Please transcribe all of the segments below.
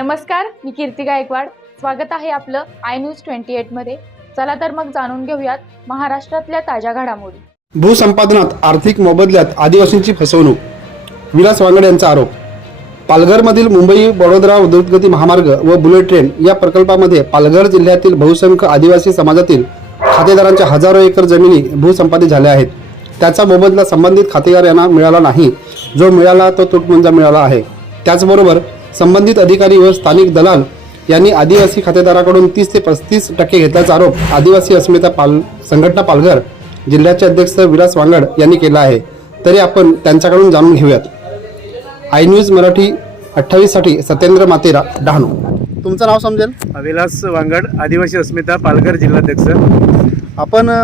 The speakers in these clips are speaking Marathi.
नमस्कार मी कीर्ती गायकवाड. स्वागत आहे आपलं आय न्यूज ट्वेंटी एटमध्ये चला तर मग जाणून घेऊयात महाराष्ट्रातल्या ताज्या घडामोडी. भूसंपादनात आर्थिक मोबदल्यात आदिवासींची फसवणूक विलास वांगड यांचा आरोप. पालघरमधील मुंबई बडोदरा द्रुतगती महामार्ग व बुलेट ट्रेन या प्रकल्पामध्ये पालघर जिल्ह्यातील बहुसंख्य आदिवासी समाजातील खातेदारांच्या हजारो एकर जमिनी भूसंपादित झाल्या आहेत. त्याचा मोबदला संबंधित खातेदार यांना मिळाला नाही. जो मिळाला तो तुटपुंजा मिळाला आहे. त्याचबरोबर संबंधित अधिकारी व स्थानिक दलाल यांनी आदिवासी खातेदाराकडून तीस ते पस्तीस टक्के घेतल्याचा आरोप आदिवासी अस्मिता पाल संघटना पालघर जिल्ह्याचे अध्यक्ष विलास वांगड यांनी केला आहे. तरी आपण त्यांच्याकडून जाणून घेऊयात. आय न्यूज मराठी अठ्ठावीससाठी सत्येंद्र मातेरा डहाणू. तुमचं नाव समजेल? विलास वांगड आदिवासी अस्मिता पालघर जिल्हाध्यक्ष. आपण अ,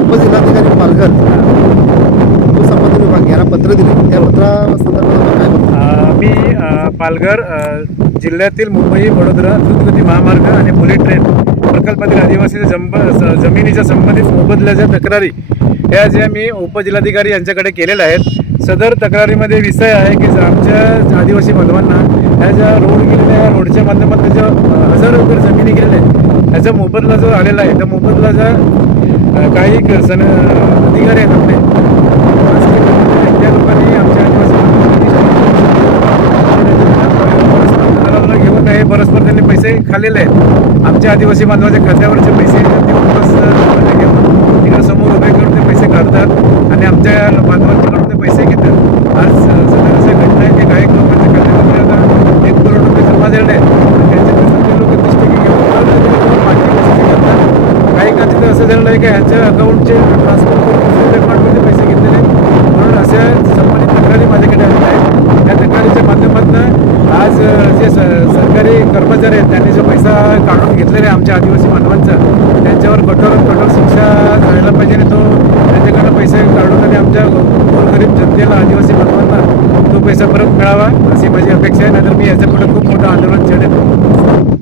उपजिल्हाधिकारी पालघर भूसंपादन विभाग यांना पत्र दिले. त्या पत्रा संदर्भात आपण काय मी पालघर जिल्ह्यातील मुंबई वडोदरा द्रुतगती महामार्ग आणि बुलेट ट्रेन प्रकल्पातील आदिवासी जंब स- जमिनीच्या संबंधित मोबदल्याच्या तक्रारी ह्या ज्या मी उपजिल्हाधिकारी यांच्याकडे केलेल्या आहेत सदर तक्रारीमध्ये विषय आहे की आमच्या आदिवासी बांधवांना ह्या ज्या रोड गेलेल्या ह्या रोडच्या माध्यमातून ज्या अ, हजारो जमिनी गेलेल्या आहेत ह्याचा मोबदला जो आलेला आहे त्या मोबदला अ, काही सण अधिकारी आहेत आपले त्या लोकांनी आमच्या आदिवासी घेऊन हे परस्पर त्यांनी पैसे खाल्लेले आहेत. आमच्या आदिवासी बांधवाच्या खात्यावरचे पैसे देऊन बस घेऊन तिकडे समोर उभे करून ते पैसे काढतात आणि आमच्या बांधवांच्याकडून ते पैसे घेतात. आज सध्या अशा घटना आहे की काही लोकांच्या खात्यामध्ये आता एक करोड रुपये जमा झाले आहेत. ते लोक तीस टक्के घेऊन करतात काही कधी असं झालं आहे की ह्याच्या अकाउंटचे ट्रान्सफर करून दुसऱ्या अकाउंटमध्ये पैसे घेतलेले आहेत. म्हणून अशा संबंधित तक्रारी माझ्याकडे आलेल्या आहेत त्या तक्रारीच्या माध्यमातून आज जे स सरकारी कर्मचारी आहेत त्यांनी जो पैसा काढून घेतलेला आहे आमच्या आदिवासी बांधवांचा त्यांच्यावर कठोर कठोर शिक्षा झालेला पाहिजे आणि तो त्यांच्याकडनं पैसे काढून आणि आमच्या गोरगरीब जनतेला आदिवासी बांधवांना तो पैसा परत मिळावा अशी माझी अपेक्षा आहे. नाहीतर मी याच्यापुढे खूप मोठं आंदोलन छेडेल